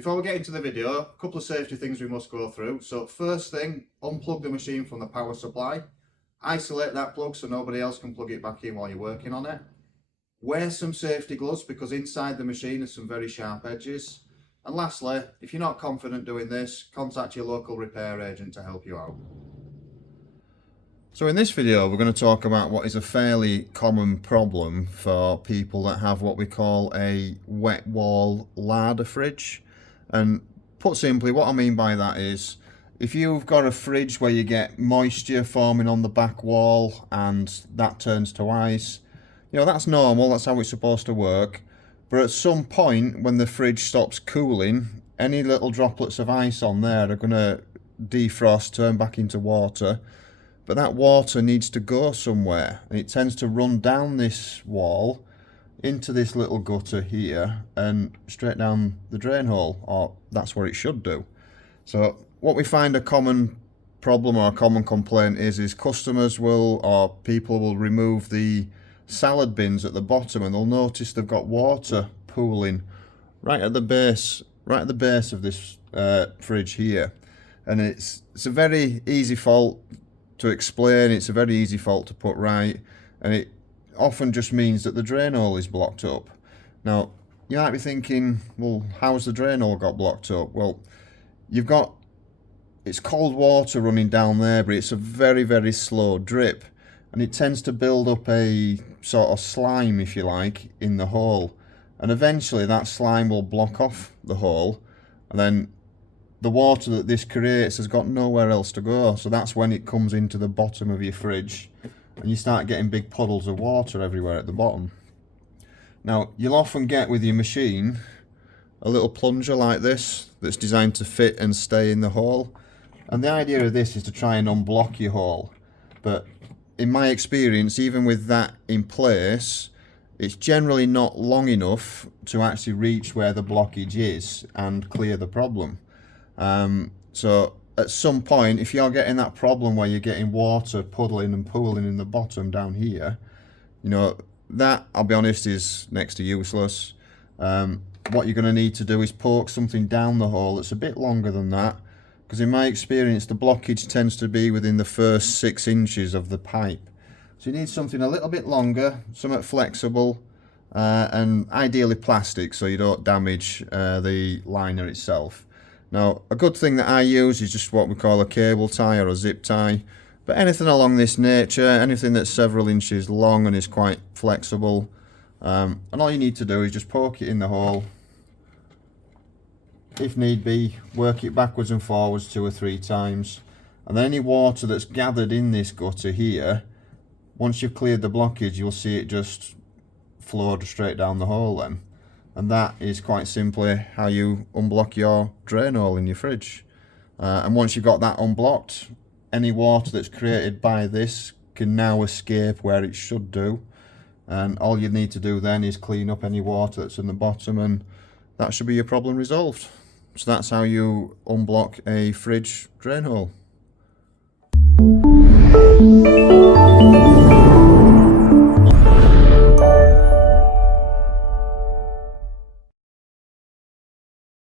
Before we get into the video, a couple of safety things we must go through. So first thing, unplug the machine from the power supply. Isolate that plug so nobody else can plug it back in while you're working on it. Wear some safety gloves because inside the machine are some very sharp edges. And lastly, if you're not confident doing this, contact your local repair agent to help you out. So in this video we're going to talk about what is a fairly common problem for people that have what we call a wet wall larder fridge. And put simply, what I mean by that is, if you've got a fridge where you get moisture forming on the back wall and that turns to ice, you know, that's normal, that's how it's supposed to work. But at some point when the fridge stops cooling, any little droplets of ice on there are going to defrost, turn back into water. But that water needs to go somewhere, and it tends to run down this wall into this little gutter here and straight down the drain hole, or that's what it should do. So what we find a common problem or a common complaint is customers will, or people will remove the salad bins at the bottom and they'll notice they've got water pooling right at the base of this fridge here. And it's a very easy fault to explain, it's a very easy fault to put right, and it often just means that the drain hole is blocked up. Now you might be thinking, well, how's the drain hole got blocked up? Well, it's cold water running down there, but it's a very, very slow drip, and it tends to build up a sort of slime, if you like, in the hole, and eventually that slime will block off the hole, and then the water that this creates has got nowhere else to go. So that's when it comes into the bottom of your fridge and you start getting big puddles of water everywhere at the bottom. Now you'll often get with your machine a little plunger like this that's designed to fit and stay in the hole, and the idea of this is to try and unblock your hole. But in my experience, even with that in place, it's generally not long enough to actually reach where the blockage is and clear the problem. So at some point, if you're getting that problem where you're getting water puddling and pooling in the bottom down here, you know, that, I'll be honest, is next to useless. What you're going to need to do is poke something down the hole that's a bit longer than that, because in my experience the blockage tends to be within the first 6 inches of the pipe. So you need something a little bit longer, somewhat flexible, and ideally plastic so you don't damage the liner itself. Now, a good thing that I use is just what we call a cable tie or a zip tie, but anything along this nature, anything that's several inches long and is quite flexible, and all you need to do is just poke it in the hole. If need be, work it backwards and forwards 2 or 3 times, and then any water that's gathered in this gutter here, once you've cleared the blockage, you'll see it just flow straight down the hole then. And that is quite simply how you unblock your drain hole in your fridge. And once you've got that unblocked, any water that's created by this can now escape where it should do. And all you need to do then is clean up any water that's in the bottom, and that should be your problem resolved. So that's how you unblock a fridge drain hole.